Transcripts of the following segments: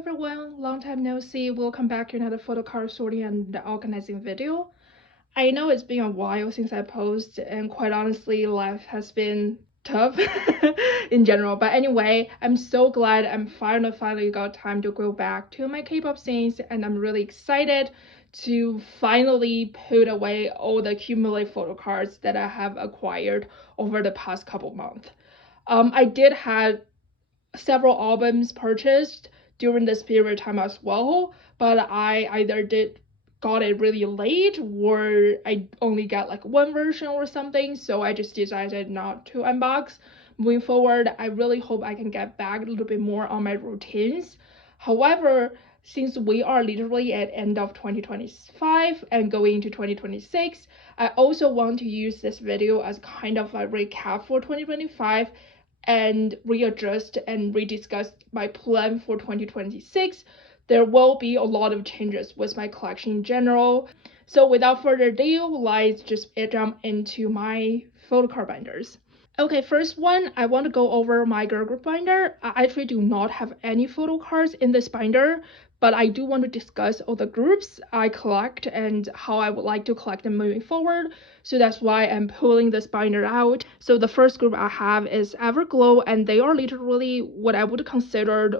everyone, long time no see. Welcome back to another photo card sorting and organizing video. I know it's been a while since I posted, and quite honestly, life has been tough in general. But anyway, I'm so glad I'm finally got time to go back to my K-pop scenes, and I'm really excited to finally put away all the accumulated photo cards that I have acquired over the past couple months. I did have several albums purchased during this period of time as well, but I either got it really late or I only got like one version or something, so I just decided not to unbox. Moving forward, I really hope I can get back a little bit more on my routines. However, since we are literally at end of 2025 and going into 2026, I also want to use this video as kind of a recap for 2025 and readjust and rediscuss my plan for 2026. There will be a lot of changes with my collection in general. So without further ado, let's just jump into my photo card binders. Okay, first one, I want to go over my girl group binder. I actually do not have any photo cards in this binder, but I do want to discuss all the groups I collect and how I would like to collect them moving forward. So that's why I'm pulling this binder out. So the first group I have is Everglow, and they are literally what I would consider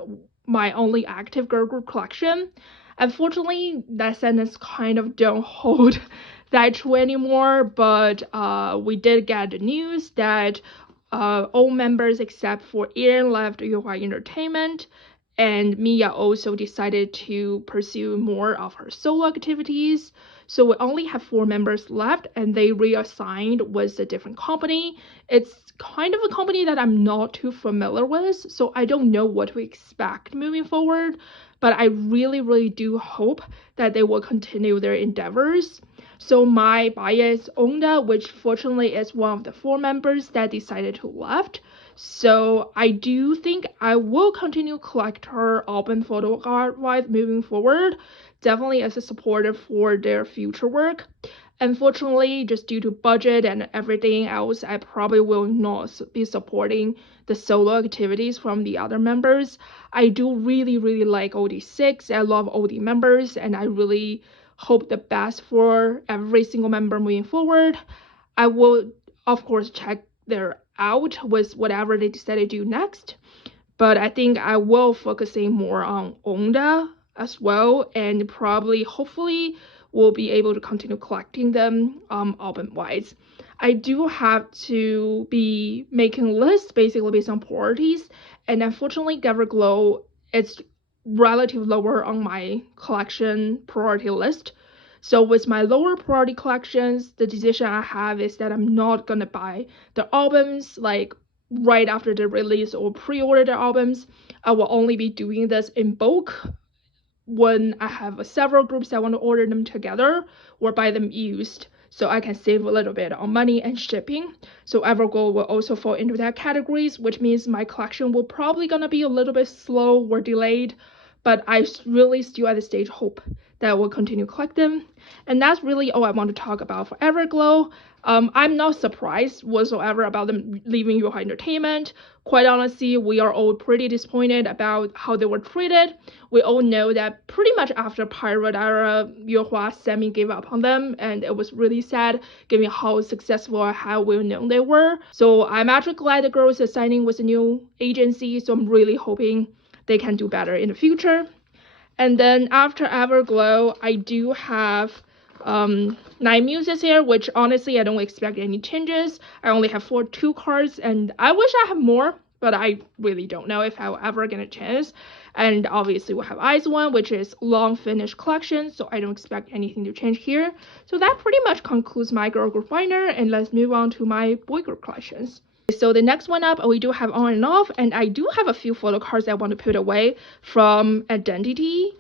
my only active girl group collection. Unfortunately, that sentence kind of don't hold that true anymore, but we did get the news that all members except for Ian left Yuhua Entertainment, and Mia also decided to pursue more of her solo activities. So we only have 4 members left, and they reassigned with a different company. It's kind of a company that I'm not too familiar with, so I don't know what to expect moving forward, but I really do hope that they will continue their endeavors. So my bias Evnne, which fortunately is one of the 4 members that decided to left. So I do think I will continue collect her album photo card wise moving forward, definitely as a supporter for their future work. Unfortunately, just due to budget and everything else, I probably will not be supporting the solo activities from the other members. I do really like OD6. I love all the members, and I really hope the best for every single member moving forward. I will, of course, check their out with whatever they decide to do next, but I think I will focusing more on Evnne as well, and probably hopefully will be able to continue collecting them album wise. I do have to be making a list basically based on priorities, and unfortunately Everglow is relatively lower on my collection priority list. So with my lower priority collections, the decision I have is that I'm not gonna buy the albums like right after the release or pre-order the albums. I will only be doing this in bulk when I have several groups I want to order them together or buy them used, so I can save a little bit on money and shipping. So Everglow will also fall into that categories, which means my collection will probably gonna be a little bit slow or delayed, but I really still at this stage hope that I will continue collect them. And that's really all I want to talk about for Everglow. I'm not surprised whatsoever about them leaving Yuhua Entertainment. Quite honestly, we are all pretty disappointed about how they were treated. We all know that pretty much after Pirate era, Yuhua semi gave up on them, and it was really sad given how successful and how well known they were. So I'm actually glad the girls are signing with a new agency, so I'm really hoping they can do better in the future. And then after Everglow, I do have 9 Muses here, which honestly I don't expect any changes. I only have 2 cards, and I wish I had more, but I really don't know if I'll ever get a chance. And obviously we have IZ*ONE, which is long finished collection, so I don't expect anything to change here. So that pretty much concludes my girl group binder, and let's move on to my boy group collections. So the next one up, we do have On and Off, and I do have a few photo cards I want to put away from Identity.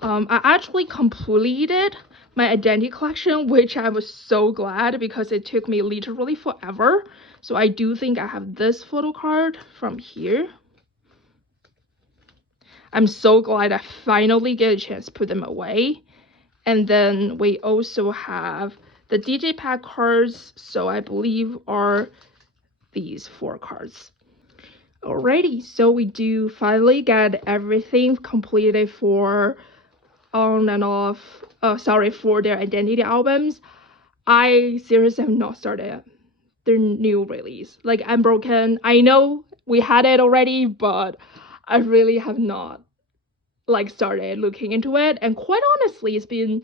I actually completed my Identity collection, which I was so glad because it took me literally forever. So I do think I have this photo card from here. I'm so glad I finally get a chance to put them away. And then we also have the DJ pack cards, so I believe are these 4 cards. Alrighty, so we do finally get everything completed for on and off, for their identity albums. I seriously have not started their new release. Like, I'm broken. I know we had it already, but I really have not like started looking into it. And quite honestly, it's been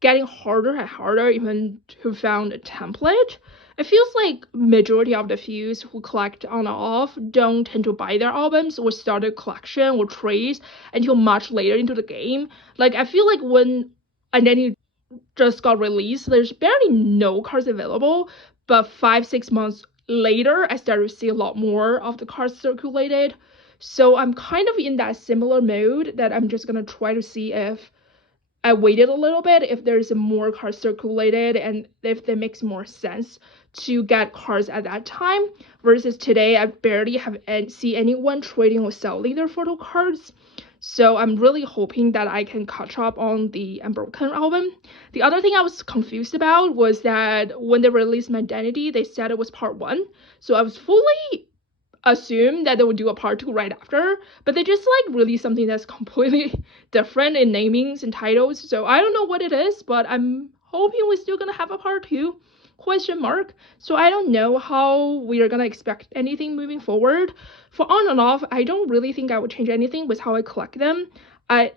getting harder and harder even to find a template. It feels like majority of the fans who collect on and off don't tend to buy their albums or start a collection or trades until much later into the game. Like, I feel like when Identity just got released, there's barely no cards available, but 5-6 months later, I started to see a lot more of the cards circulated. So I'm kind of in that similar mode that I'm just gonna try to see if I waited a little bit, if there's more cards circulated, and if that makes more sense to get cards at that time, versus today I barely have see anyone trading or selling their photo cards. So I'm really hoping that I can catch up on the Unbroken album. The other thing I was confused about was that when they released My Identity, they said it was part 1. So I was fully assumed that they would do a part 2 right after, but they just like released something that's completely different in namings and titles. So I don't know what it is, but I'm hoping we're still gonna have a part 2 question mark. So I don't know how we are gonna expect anything moving forward. For on and off, I don't really think I would change anything with how I collect them.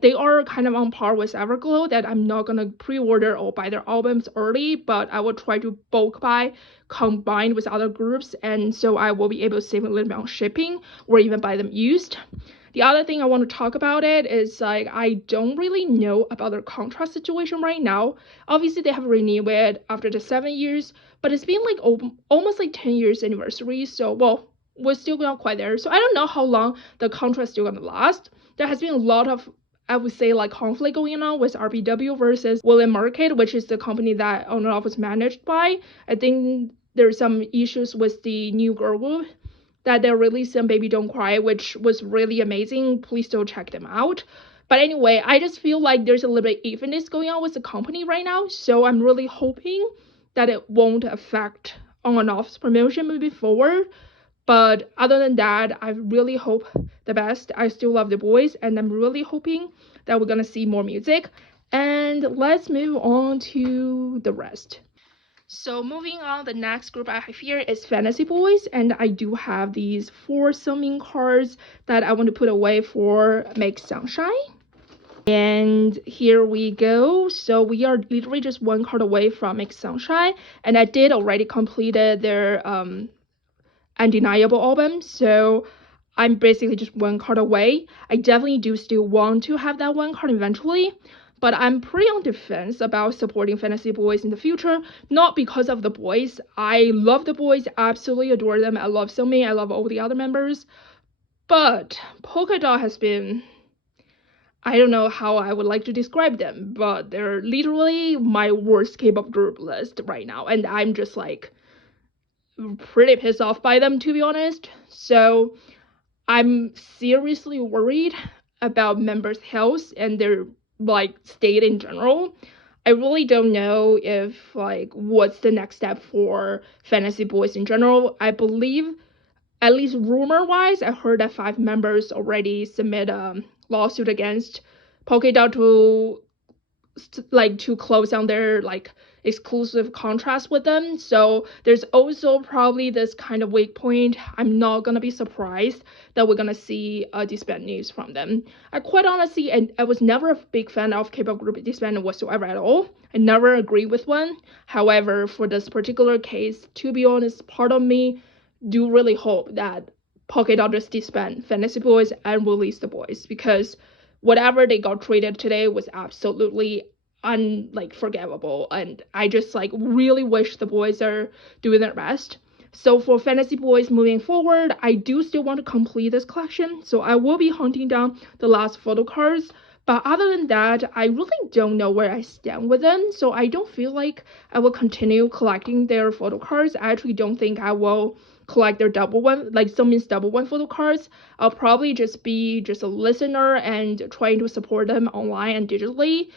They are kind of on par with Everglow, that I'm not gonna pre-order or buy their albums early, but I will try to bulk buy combined with other groups, and so I will be able to save a little bit on shipping or even buy them used. The other thing I want to talk about it is like I don't really know about their contract situation right now. Obviously they have renewed it after the 7 years, but it's been like almost like 10 years anniversary, so well, we're still not quite there. So I don't know how long the contract is still gonna last. There has been a lot of, I would say, like conflict going on with RBW versus William Market, which is the company that On and Off was managed by. I think there's some issues with the new girl group that they're releasing Baby Don't Cry, which was really amazing. Please still check them out. But anyway, I just feel like there's a little bit evenness going on with the company right now, so I'm really hoping that it won't affect On and Off's promotion moving forward. But other than that, I really hope the best. I still love the boys, and I'm really hoping that we're gonna see more music. And let's move on to the rest. So moving on, the next group I have here is Fantasy Boys, and I do have these 4 summon cards that I want to put away for Make Sunshine. And here we go. So we are literally just 1 card away from Make Sunshine, and I did already completed their Undeniable album, so I'm basically just 1 card away. I definitely do still want to have that 1 card eventually, but I'm pretty on defense about supporting Fantasy Boys in the future, not because of the boys. I love the boys, absolutely adore them. I love Somi, I love all the other members, but Polka Dot has been, I don't know how I would like to describe them, but they're literally my worst K-pop group list right now, and I'm just like pretty pissed off by them, to be honest. So I'm seriously worried about members' health and their like state in general. I really don't know if like what's the next step for Fantasy Boys in general. I believe, at least rumor wise, I heard that 5 members already submit a lawsuit against Polka Dot to close down their like exclusive contracts with them. So there's also probably this kind of weak point. I'm not gonna be surprised that we're gonna see disband news from them. I quite honestly, and I was never a big fan of K-pop group disband whatsoever at all. I never agree with one. However, for this particular case, to be honest, part of me do really hope that Polka Dot just disband Fantasy Boys and release the boys, because whatever they got treated today was absolutely forgivable, and I just like really wish the boys are doing their best. So for Fantasy Boys moving forward, I do still want to complete this collection, so I will be hunting down the last photo cards. But other than that, I really don't know where I stand with them, so I don't feel like I will continue collecting their photo cards. I actually don't think I will collect their double one, like Somin's double one photo cards. I'll probably just be a listener and trying to support them online and digitally.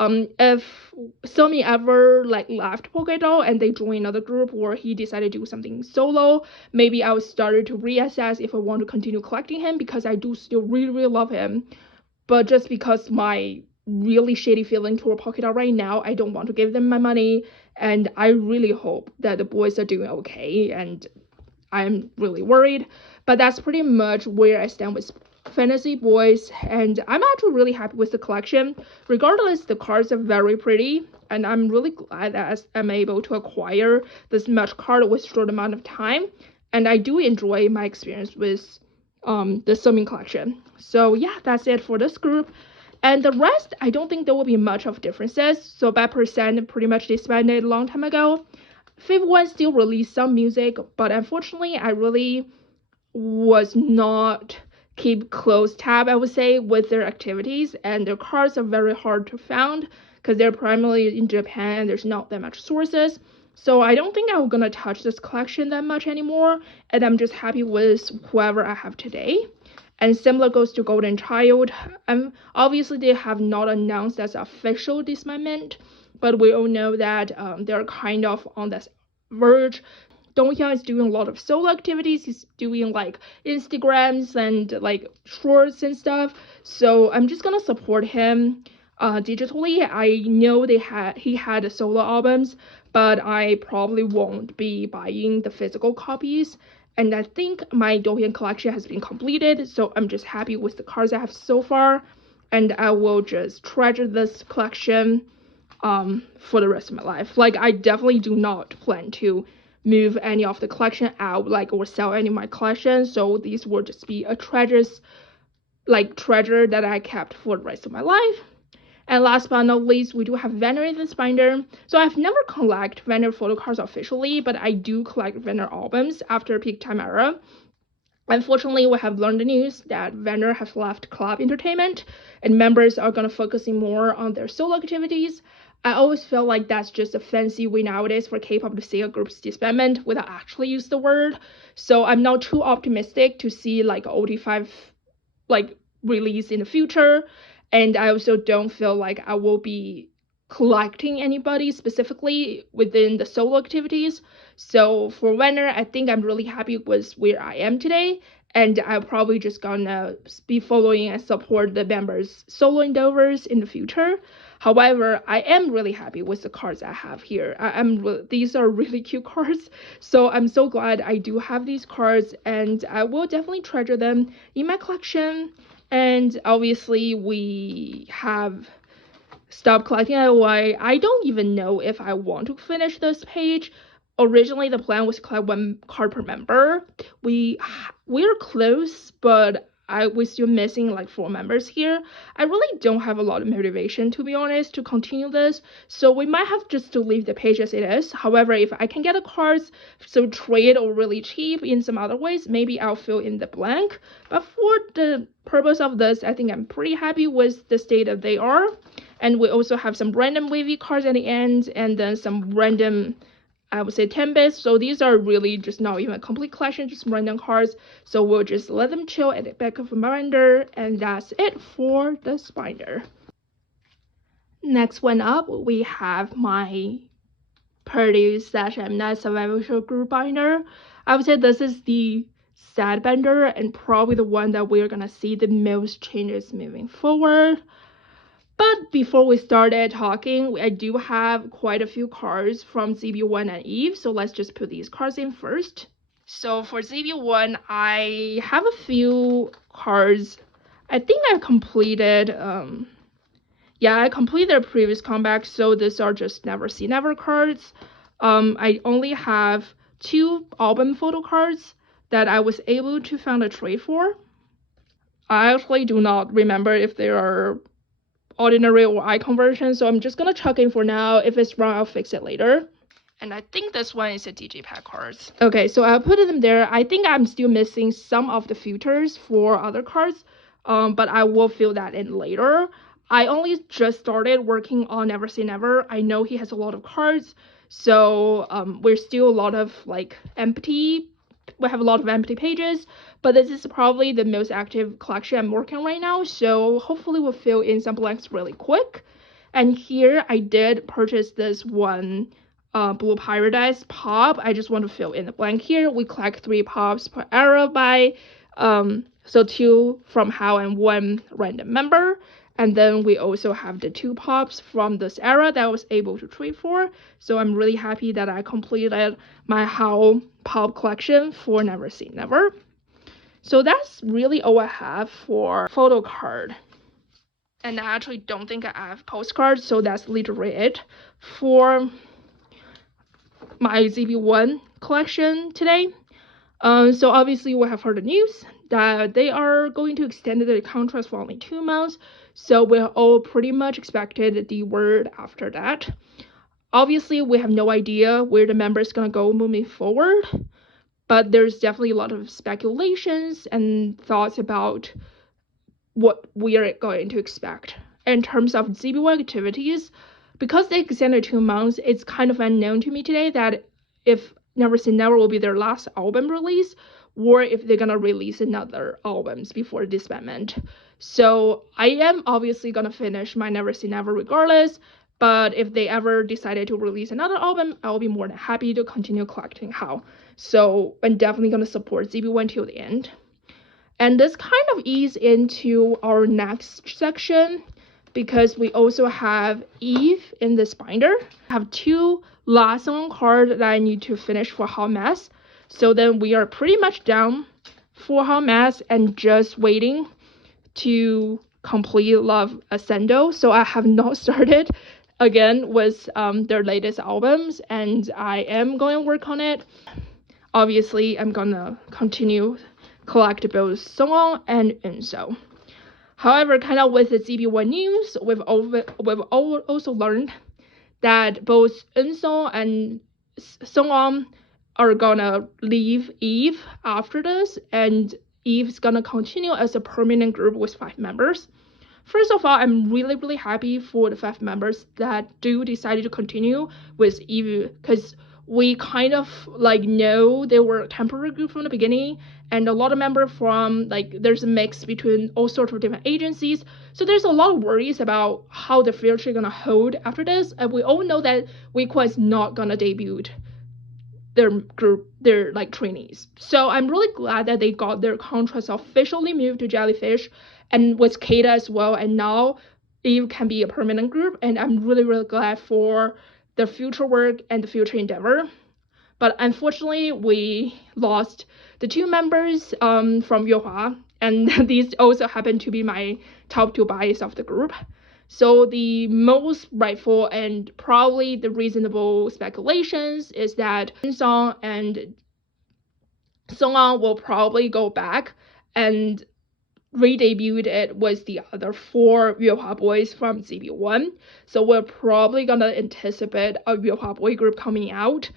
If Somi ever like left Polkadot and they join another group, or he decided to do something solo, maybe I will start to reassess if I want to continue collecting him, because I do still really love him. But just because my really shady feeling toward Polkadot right now, I don't want to give them my money, and I really hope that the boys are doing okay, and I'm really worried. But that's pretty much where I stand with Fantasy Boys, and I'm actually really happy with the collection. Regardless, the cards are very pretty, and I'm really glad that I'm able to acquire this much card with short amount of time, and I do enjoy my experience with the Summon collection. So yeah, that's it for this group. And the rest, I don't think there will be much of differences. So Bad Percent pretty much disbanded a long time ago. ZB1 still released some music, but unfortunately, I really was not keep close tab, I would say, with their activities, and their cards are very hard to find because they're primarily in Japan and there's not that much sources. So I don't think I'm gonna touch this collection that much anymore, and I'm just happy with whoever I have today. And similar goes to Golden Child. Obviously they have not announced as official disbandment, but we all know that they're kind of on this verge. Donghyun is doing a lot of solo activities. He's doing like Instagrams and like shorts and stuff. So I'm just gonna support him digitally. I know he had solo albums, but I probably won't be buying the physical copies. And I think my Donghyun collection has been completed, so I'm just happy with the cards I have so far, and I will just treasure this collection for the rest of my life. Like, I definitely do not plan to move any of the collection out, like, or sell any of my collections, so these will just be a treasure that I kept for the rest of my life. And last but not least, we do have Evnne in this binder. So I've never collected Evnne photo cards officially, but I do collect Evnne albums after peak time era. Unfortunately, we have learned the news that Evnne has left Club Entertainment, and members are gonna focusing more on their solo activities. I always feel like that's just a fancy way nowadays for K-pop to say a group's disbandment without actually use the word. So I'm not too optimistic to see like OT5 like release in the future. And I also don't feel like I will be collecting anybody specifically within the solo activities. So for Evnne, I think I'm really happy with where I am today, and I'm probably just gonna be following and support the members' solo endeavors in the future. However, I am really happy with the cards I have here. These are really cute cards, so I'm so glad I do have these cards, and I will definitely treasure them in my collection. And obviously we have stopped collecting IOI. I don't even know if I want to finish this page. Originally the plan was to collect 1 card per member. We're close, but we're still missing like 4 members here. I really don't have a lot of motivation, to be honest, to continue this, so we might have just to leave the page as it is. However, if I can get the cards so trade or really cheap in some other ways, maybe I'll fill in the blank. But for the purpose of this, I think I'm pretty happy with the state that they are. And we also have some random wavy cards at the end, and then some random, I would say, 10-bits. So these are really just not even a complete collection, just random cards. So we'll just let them chill at the back of the binder, and that's it for this binder. Next one up, we have my Purdy/Evnne Survival Show group binder. I would say this is the sad binder and probably the one that we're gonna see the most changes moving forward. But before we started talking, I do have quite a few cards from ZB1 and Eve, so let's just put these cards in first. So for ZB1, I have a few cards. I think I completed, I completed a previous comeback, so these are just Never Say Never cards. I only have 2 album photo cards that I was able to find a trade for. I actually do not remember if they are ordinary or icon version, so I'm just gonna chuck in for now. If it's wrong, I'll fix it later. And I think this one is a DJ pack cards. Okay, so I'll put them there. I think I'm still missing some of the filters for other cards, but I will fill that in later. I only just started working on Never Say Never. I know he has a lot of cards, so we're still a lot of like empty. We have a lot of empty pages, but this is probably the most active collection I'm working on right now, so hopefully we'll fill in some blanks really quick. And here I did purchase this one Blue Paradise pop. I just want to fill in the blank here. We collect 3 pops per era by so 2 from How and 1 random member. And then we also have the 2 pops from this era that I was able to trade for. So I'm really happy that I completed my How pop collection for Never Say Never. So that's really all I have for Photocard. And I actually don't think I have postcards, so that's literally it for my ZB1 collection today. So obviously we have heard the news that they are going to extend the contract for only 2 months. So we're all pretty much expected the word after that. Obviously we have no idea where the member is gonna go moving forward, but there's definitely a lot of speculations and thoughts about what we are going to expect. In terms of ZB1 activities, because they extended 2 months, it's kind of unknown to me today that if Never Say Never will be their last album release, or if they're gonna release another albums before disbandment. So I am obviously gonna finish my Never Say Never regardless, but if they ever decided to release another album, I'll be more than happy to continue collecting How. So I'm definitely gonna support ZB1 till the end. And this kind of ease into our next section because we also have Eve in this binder. I have 2 last song cards that I need to finish for Hot Mess. So then we are pretty much done for Hot Mess and just waiting to complete Love Ascendo. So I have not started again with their latest albums, and I am going to work on it. Obviously, I'm gonna continue collect both Song and Unso. However, kind of with the ZB1 news, we've also learned that both Unso and Song are gonna leave Eve after this, and Eve's gonna continue as a permanent group with 5 members. First of all, I'm really happy for the 5 members that do decide to continue with Eve, because we kind of like know they were a temporary group from the beginning, and a lot of members from there's a mix between all sorts of different agencies, so there's a lot of worries about how the future is gonna hold after this. And we all know that Weequo is not gonna debut their group, their trainees. So I'm really glad that they got their contracts officially moved to Jellyfish and with Kata as well, and now Eve can be a permanent group, and I'm really glad for the future work and the future endeavor. But unfortunately, we lost the 2 members from Yuehua, and these also happen to be my top 2 bias of the group. So the most rightful and probably the reasonable speculations is that Song and Song will probably go back and re-debuted it with the other 4 Yuehua boys from ZB1. So we're probably gonna anticipate a Yuehua boy group coming out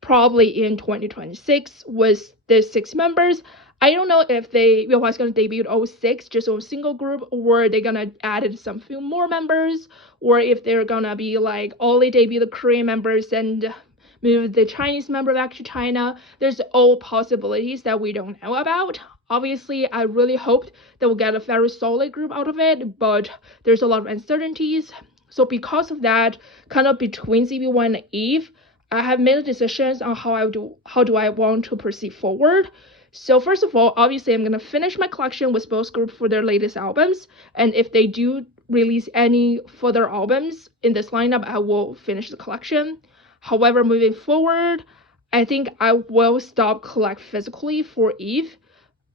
probably in 2026 with the 6 members. I don't know if Yuehua is gonna debut all 6 just a single group, or they're gonna add some few more members, or if they're gonna be only debut the Korean members and move the Chinese member back to China. There's all possibilities that we don't know about. Obviously, I really hoped that we'll get a very solid group out of it, but there's a lot of uncertainties. So because of that, kind of between ZB1 and Eve, I have made decisions on how do I want to proceed forward. So first of all, obviously, I'm gonna finish my collection with both groups for their latest albums, and if they do release any further albums in this lineup, I will finish the collection. However, moving forward, I think I will stop collect physically for Eve.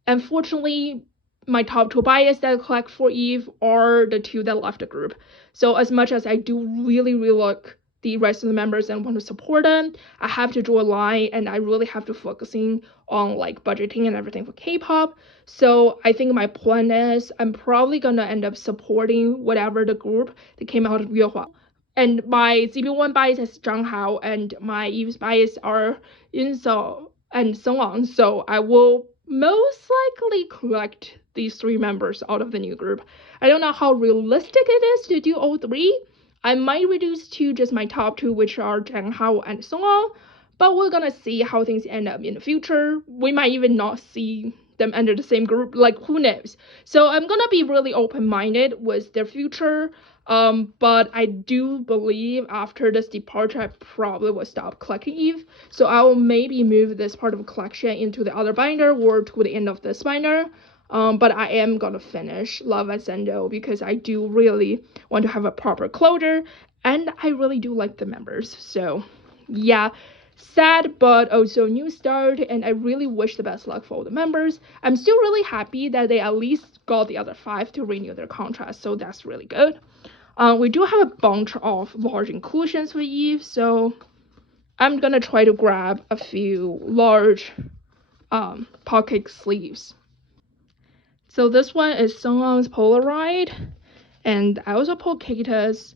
Unfortunately, my top 2 bias that I collect for Eve are the 2 that left the group. So as much as I do really like the rest of the members and want to support them, I have to draw a line, and I really have to focusing on budgeting and everything for Kpop. So I think my plan is I'm probably gonna end up supporting whatever the group that came out of Yuehua. And my ZB1 bias is Zhang Hao, and my Eve's bias are Inso and so on. So I will most likely collect these 3 members out of the new group. I don't know how realistic it is to do all 3. I might reduce to just my top 2, which are Zhang Hao and so on, but we're gonna see how things end up in the future. We might even not see them under the same group. Like, who knows? So I'm gonna be really open-minded with their future. But I do believe after this departure, I probably will stop collecting Eve. So I will maybe move this part of the collection into the other binder or to the end of this binder. But I am gonna finish Love and Sendo because I do really want to have a proper closure, and I really do like the members. So yeah, sad but also new start, and I really wish the best luck for all the members. I'm still really happy that they at least got the other 5 to renew their contracts, so that's really good. We do have a bunch of large inclusions for Eve, so I'm gonna try to grab a few large pocket sleeves. So this one is Sungwon's Polaroid, and I also pulled Keita's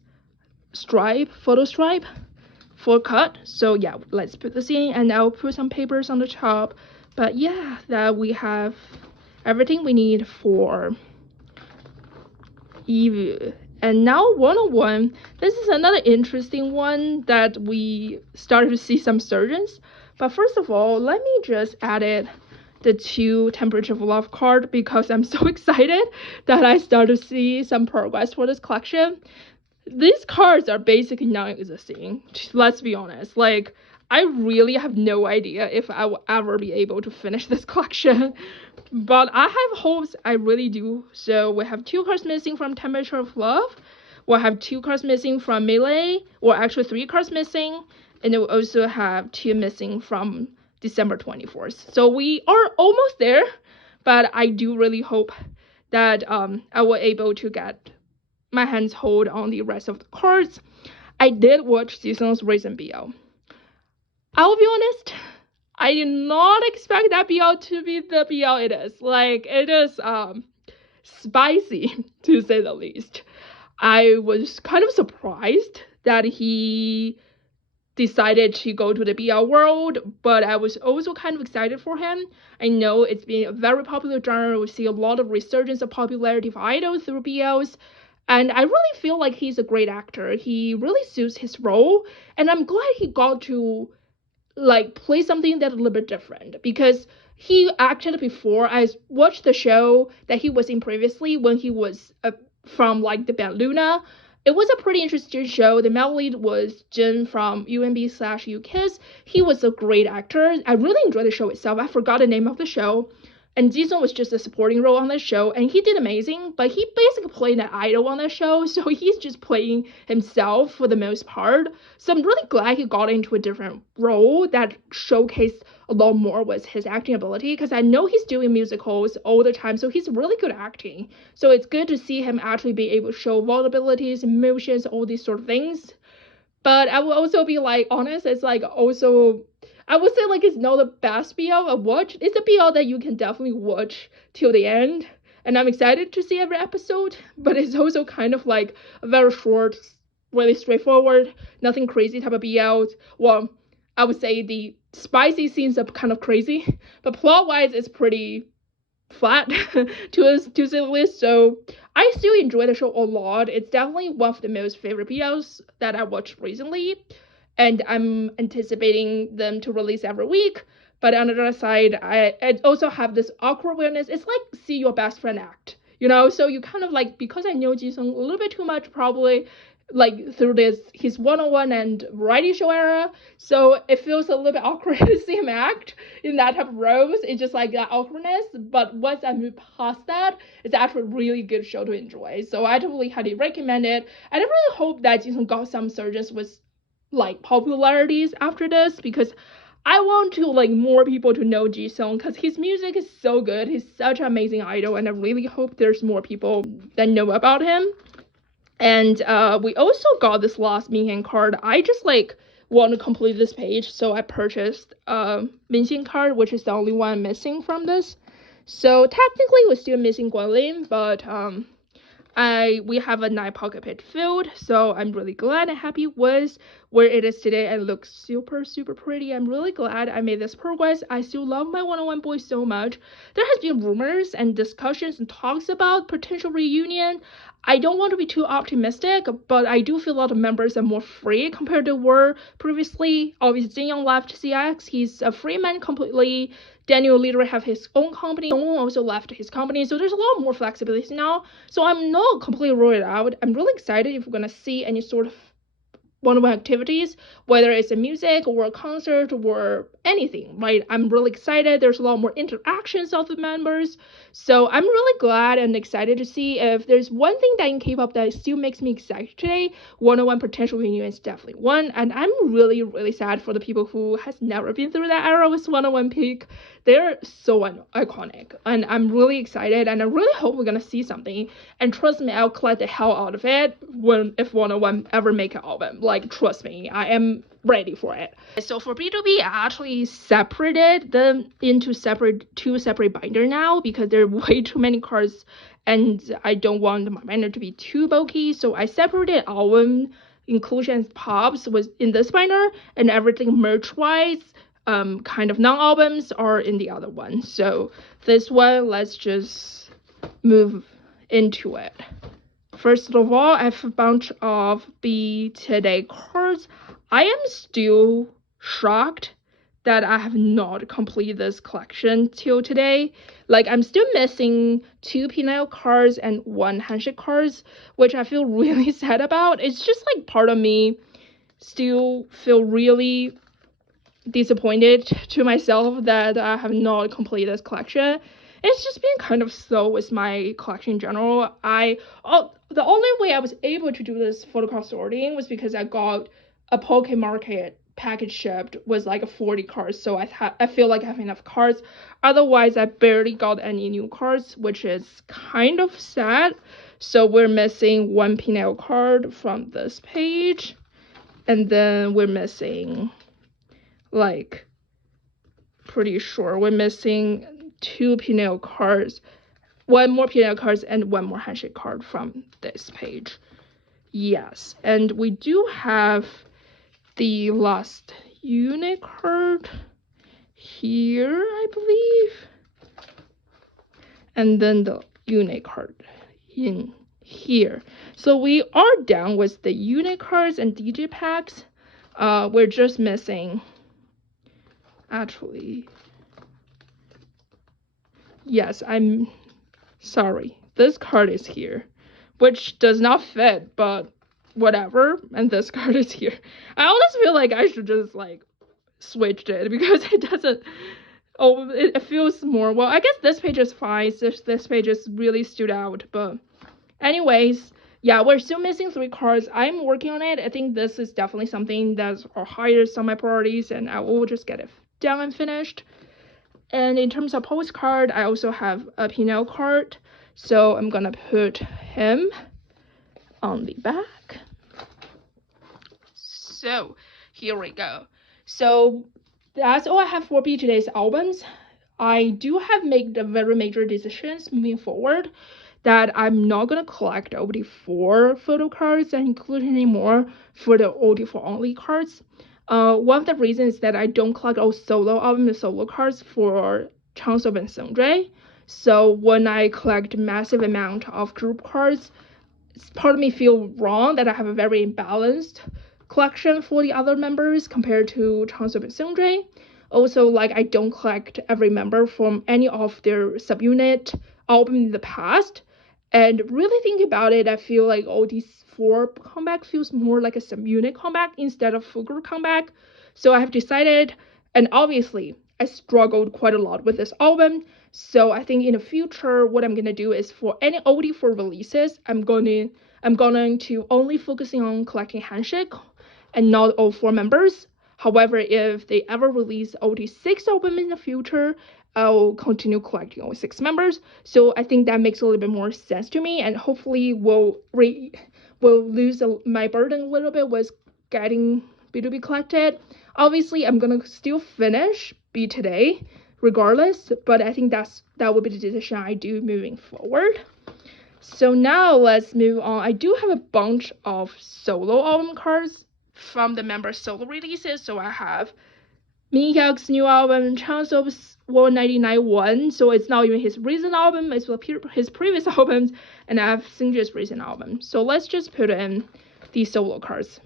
stripe, photo stripe for cut. So yeah, let's put this in, and I'll put some papers on the top. But yeah, that we have everything we need for Eve. And now 101, this is another interesting one that we started to see some surgeons. But first of all, let me just edit the 2 Temperature of Love card because I'm so excited that I start to see some progress for this collection. These cards are basically non-existing, let's be honest. Like, I really have no idea if I will ever be able to finish this collection. But I have hopes, I really do. So we have 2 cards missing from Temperature of Love. We'll have 2 cards missing from Melee, or actually 3 cards missing. And then we'll also have 2 missing from December 24th. So we are almost there, but I do really hope that I will able to get my hands hold on the rest of the cards. I did watch Jisung's Raisin BL. I'll be honest, I did not expect that BL to be the BL it is. Like, it is spicy, to say the least. I was kind of surprised that he decided to go to the BL world, but I was also kind of excited for him. I know it's been a very popular genre. We see a lot of resurgence of popularity for idols through BLs, and I really feel like he's a great actor. He really suits his role, and I'm glad he got to like play something that's a little bit different, because he acted before. I watched the show that he was in previously when he was from like the band Luna. It was a pretty interesting show. The male lead was Jin from UMB/UKISS. He was a great actor. I really enjoyed the show itself. I forgot the name of the show. And Jisung was just a supporting role on the show, and he did amazing, but he basically played an idol on the show, so he's just playing himself for the most part. So I'm really glad he got into a different role that showcased a lot more with his acting ability, because I know he's doing musicals all the time, so he's really good at acting. So it's good to see him actually be able to show vulnerabilities, emotions, all these sort of things. But I will also be like honest, it's like also, I would say like it's not the best BL I watch. It's a BL that you can definitely watch till the end, and I'm excited to see every episode, but it's also kind of like a very short, really straightforward, nothing crazy type of BL. Well, I would say the spicy scenes are kind of crazy, but plot-wise it's pretty flat to say the least. So I still enjoy the show a lot. It's definitely one of the most favorite BLs that I watched recently, and I'm anticipating them to release every week. But on the other side, I also have this awkward weirdness. It's like see your best friend act, you know? So you kind of like, because I know Jisung a little bit too much probably, like through his 101 and variety show era, so it feels a little bit awkward to see him act in that type of roles. It's just like that awkwardness, but once I move past that, it's actually a really good show to enjoy. So I totally highly recommend it, and I really hope that Jisung got some surges with like popularities after this, because I want to like more people to know Jisung, because his music is so good. He's such an amazing idol, and I really hope there's more people that know about him. And we also got this last Minhyun card. I just like want to complete this page, so I purchased Minhyun card, which is the only one missing from this. So technically we're still missing Guanlin, but we have a 9 pocket page filled, so I'm really glad and happy with where it is today, and looks super pretty. I'm really glad I made this progress. I still love my 101 boys so much. There has been rumors and discussions and talks about potential reunion. I don't want to be too optimistic, but I do feel a lot of members are more free compared to were previously. Obviously, Jin Young left CX. He's a free man completely. Daniel literally have his own company. Dongwon also left his company, so there's a lot more flexibility now. So I'm not completely ruled out. I'm really excited if we're gonna see any sort of one-on-one activities, whether it's a music or a concert or anything, right? I'm really excited. There's a lot more interactions of the members. So I'm really glad and excited to see if there's one thing that in K-pop that still makes me excited today, one-on-one potential reunion is definitely one. And I'm really, really sad for the people who has never been through that era with one-on-one peak. They're so iconic, and I'm really excited, and I really hope we're gonna see something. And trust me, I'll collect the hell out of it if one-on-one ever make an album. Like, trust me, I am ready for it. So for BTOB, I actually separated them into two separate binder now because there are way too many cards, and I don't want my binder to be too bulky. So I separated album inclusions pops was in this binder, and everything merch-wise, kind of non-albums are in the other one. So this one, let's just move into it. First of all, I have a bunch of B Today cards. I am still shocked that I have not completed this collection till today. Like, I'm still missing 2 P9 cards and 1 handshake cards, which I feel really sad about. It's just like part of me still feel really disappointed to myself that I have not completed this collection. It's just been kind of slow with my collection in general. The only way I was able to do this photocard sorting was because I got a Poke Market package shipped with like 40 cards, so I feel like I have enough cards. Otherwise, I barely got any new cards, which is kind of sad. So we're missing 1 P9 card from this page, and then we're missing, like, pretty sure we're missing 2 P9 cards, 1 more P9 cards, and 1 more handshake card from this page. Yes, and we do have the last unit card here, I believe, and then the unit card in here. So we are done with the unit cards and DJ packs. We're just missing, actually, yes, I'm sorry, this card is here, which does not fit, but whatever, and this card is here. I always feel like I should just like switch it because it doesn't, it feels more, well, I guess this page is fine. This page is really stood out, but anyways, yeah, we're still missing 3 cards. I'm working on it. I think this is definitely something that's highest on my priorities, and I will just get it done and finished. And in terms of postcard, I also have a P9 card, so I'm gonna put him on the back. So here we go. So that's all I have for today's albums. I do have made the very major decisions moving forward that I'm not gonna collect OD4 photo cards and include anymore for the OD4 only cards. One of the reasons is that I don't collect all solo album and solo cards for Changseop and Seungjae. So when I collect massive amount of group cards, part of me feel wrong that I have a very imbalanced collection for the other members compared to Changseop and Seungjae. Also, like, I don't collect every member from any of their subunit album in the past. And really think about it, I feel like OD4 comeback feels more like a subunit comeback instead of full group comeback. So I have decided, and obviously I struggled quite a lot with this album. So I think in the future, what I'm gonna do is for any OD4 releases, I'm going to only focusing on collecting handshake and not all 4 members. However, if they ever release OD6 album in the future, I'll continue collecting all 6 members. So I think that makes a little bit more sense to me, and hopefully will lose my burden a little bit with getting B2B collected. Obviously, I'm gonna still finish B Today regardless, but I think that will be the decision I do moving forward. So now let's move on. I do have a bunch of solo album cards from the member solo releases. So I have Minhyuk's new album, Changseop's 199-1, so it's not even his recent album, it's his previous albums, and I have Seungjae's recent album. So let's just put in these solo cards.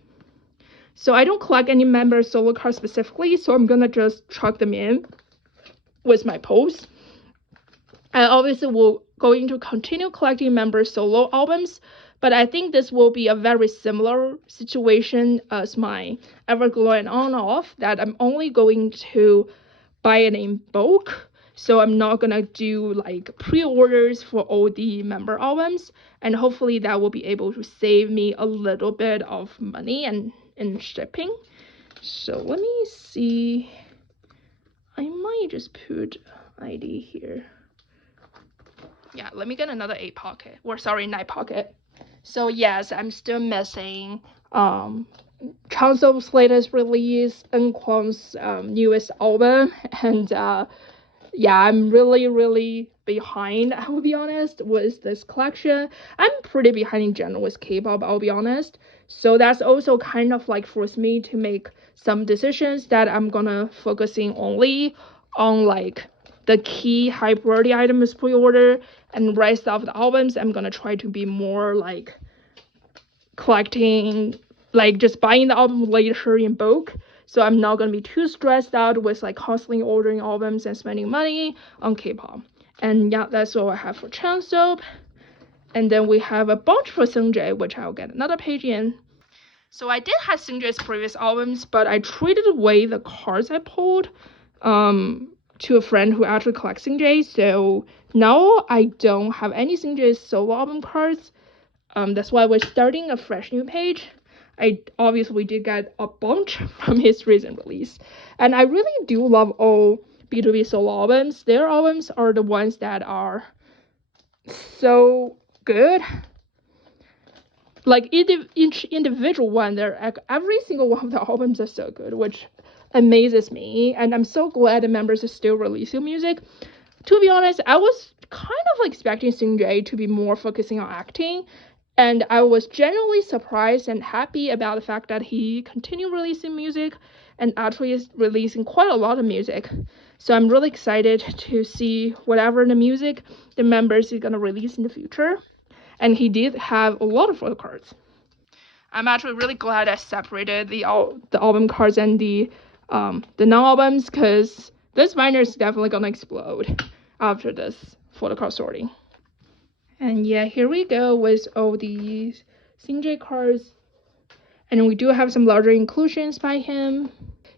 So I don't collect any member solo cards specifically, so I'm gonna just chuck them in. with my posts. I obviously will going to continue collecting member solo albums, but I think this will be a very similar situation as my Everglow and On/Off, that I'm only going to buy it in bulk. So I'm not gonna do like pre-orders for all the member albums, and hopefully that will be able to save me a little bit of money and in shipping. So let me see. I might just put ID here. Yeah, let me get another 8 pocket, or sorry, 9 pocket. So yes, I'm still missing Chanso's latest release, Enquan's newest album, and yeah, I'm really behind, I will be honest, with this collection. I'm pretty behind in general with K-pop, I'll be honest. So that's also kind of like forced me to make some decisions that I'm gonna focusing only on like the key high priority items pre-order, and rest of the albums I'm gonna try to be more like collecting, like just buying the album later in bulk. So I'm not gonna be too stressed out with like constantly ordering albums and spending money on K-pop. And yeah, that's all I have for Chanso. And then we have a bunch for Seungjae, which I'll get another page in. So I did have Seungjae's previous albums, but I traded away the cards I pulled to a friend who actually collects Seungjae. So now I don't have any Seungjae's solo album cards. That's why we're starting a fresh new page. I obviously did get a bunch from his recent release. And I really do love all BTOB solo albums. Their albums are the ones that are so good. Like each individual one, every single one of the albums are so good, which amazes me. And I'm so glad the members are still releasing music. To be honest, I was kind of expecting Seungjae to be more focusing on acting, and I was genuinely surprised and happy about the fact that he continued releasing music and actually is releasing quite a lot of music. So I'm really excited to see whatever the music the members is gonna release in the future. And he did have a lot of photo cards. I'm actually really glad I separated the album cards and the non-albums, because this binder is definitely gonna explode after this photo card sorting. And yeah, here we go with all these Seungjae cards. And we do have some larger inclusions by him.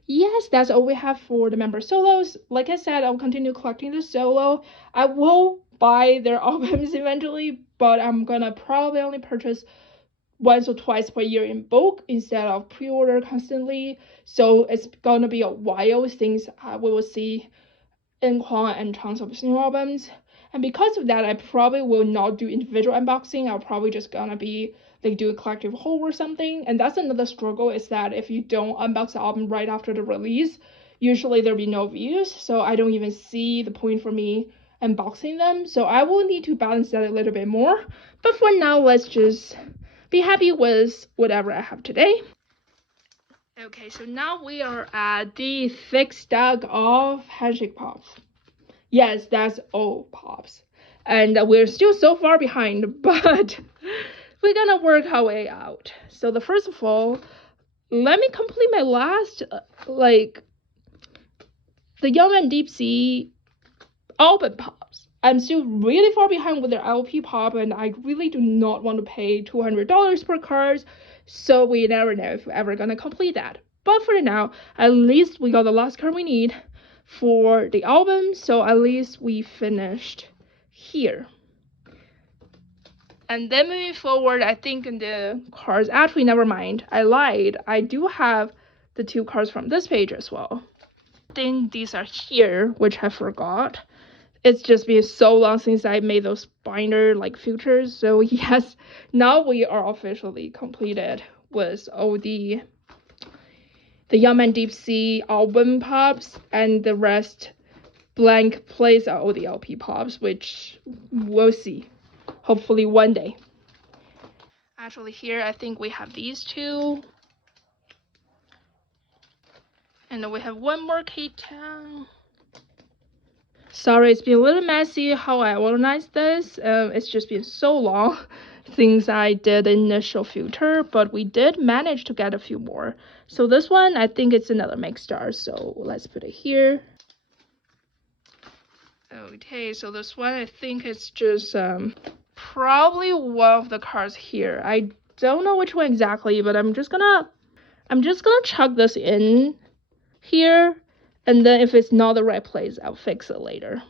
Yes, that's all we have for the member solos. Like I said, I'll continue collecting the solo. I will buy their albums eventually, but I'm gonna probably only purchase once or twice per year in bulk instead of pre-order constantly. So it's gonna be a while since we will see Enquan and Chanso's new albums. And because of that, I probably will not do individual unboxing. I'll probably just gonna be like do a collective haul or something. And that's another struggle, is that if you don't unbox the album right after the release, usually there'll be no views. So I don't even see the point for me unboxing them. So I will need to balance that a little bit more. But for now, let's just be happy with whatever I have today. Okay, so now we are at the thick stack of handshake pops. Yes, that's all pops. And we're still so far behind, but we're gonna work our way out. So the first of all, let me complete my last, the Young and Deep Sea album pops. I'm still really far behind with their LP pop, and I really do not want to pay $200 per card, so we never know if we're ever gonna complete that. But for now, at least we got the last card we need for the album, so at least we finished here. And then moving forward, I think in the cards, actually never mind, I lied. I do have the 2 cards from this page as well. I think these are here, which I forgot. It's just been so long since I made those binder filters. So yes, now we are officially completed with all the Young and Deep Sea album pops, and the rest blank plays are all the LP pops, which we'll see hopefully one day. Actually here I think we have these 2, and then we have one more K-Town. Sorry, it's been a little messy how I organized this. It's just been so long since I did the initial filter, but we did manage to get a few more. So this one, I think it's another make star, so let's put it here. Okay, so this one I think it's just probably one of the cards here. I don't know which one exactly, but I'm just gonna chuck this in here, and then if it's not the right place, I'll fix it later.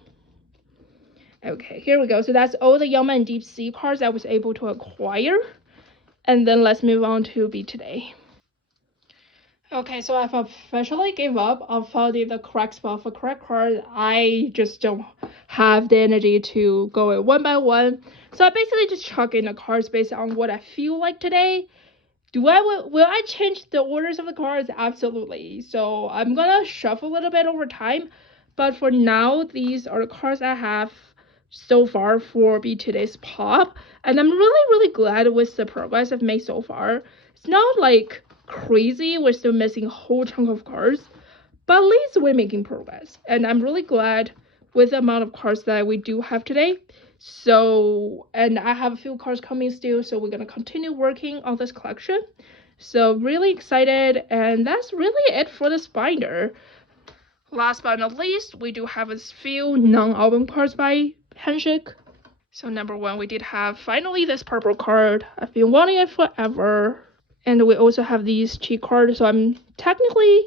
Okay, here we go. So that's all the Evnne and Deep Sea cards I was able to acquire. And then let's move on to Be Today. Okay, so I've officially gave up on finding the correct spot for correct card. I just don't have the energy to go it one by one. So I basically just chuck in the cards based on what I feel like today. Will I change the orders of the cards? Absolutely. So I'm gonna shuffle a little bit over time. But for now, these are the cards I have so far for Be Today's Pop. And I'm really glad with the progress I've made so far. It's not like crazy, we're still missing a whole chunk of cards, but at least we're making progress. And I'm really glad with the amount of cards that we do have today. So, and I have a few cards coming still, so we're gonna continue working on this collection. So really excited, and that's really it for this binder. Last but not least, we do have a few non-album cards by Handshake. So number one, we did have finally this purple card. I've been wanting it forever. And we also have these cheat cards, so I'm technically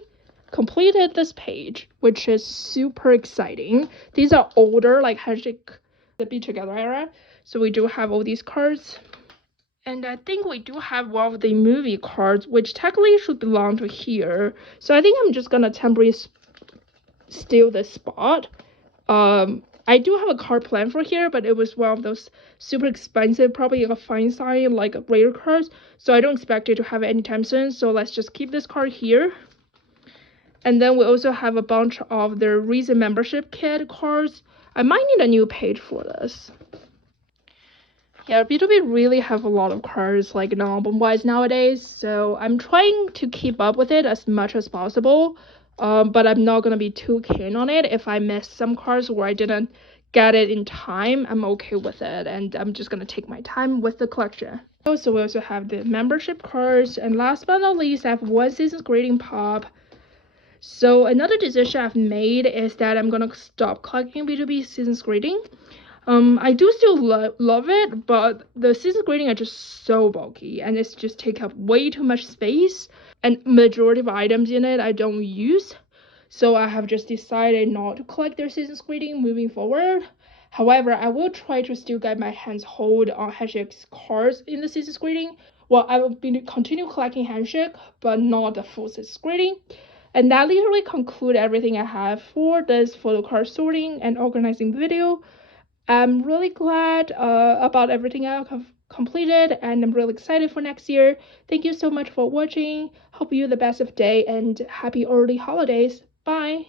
completed this page, which is super exciting. These are older, like Handshake, the Be Together era. So we do have all these cards. And I think we do have one of the movie cards, which technically should belong to here. So I think I'm just gonna temporarily steal this spot. I do have a card plan for here, but it was one of those super expensive, probably a fine sign, like rare cards. So I don't expect it to have it anytime soon. So let's just keep this card here. And then we also have a bunch of the recent membership kit cards. I might need a new page for this. Yeah, BTOB really have a lot of cards, like non-album wise nowadays. So I'm trying to keep up with it as much as possible. But I'm not gonna be too keen on it. If I miss some cards where I didn't get it in time, I'm okay with it, and I'm just gonna take my time with the collection. So we also have the membership cards, and last but not least, I have one season's greeting pop. So another decision I've made is that I'm gonna stop collecting BTOB season's greeting. I do still love it, but the season's greeting are just so bulky, and it's just take up way too much space. And majority of items in it I don't use, so I have just decided not to collect their season's greeting moving forward. However, I will try to still get my hands hold on Handshake's cards in the season's greeting. Well, I will continue collecting Handshake, but not the full season's greeting. And that literally concludes everything I have for this photo card sorting and organizing video. I'm really glad about everything I have completed, and I'm really excited for next year. Thank you so much for watching. Hope you the best of day and happy early holidays. Bye.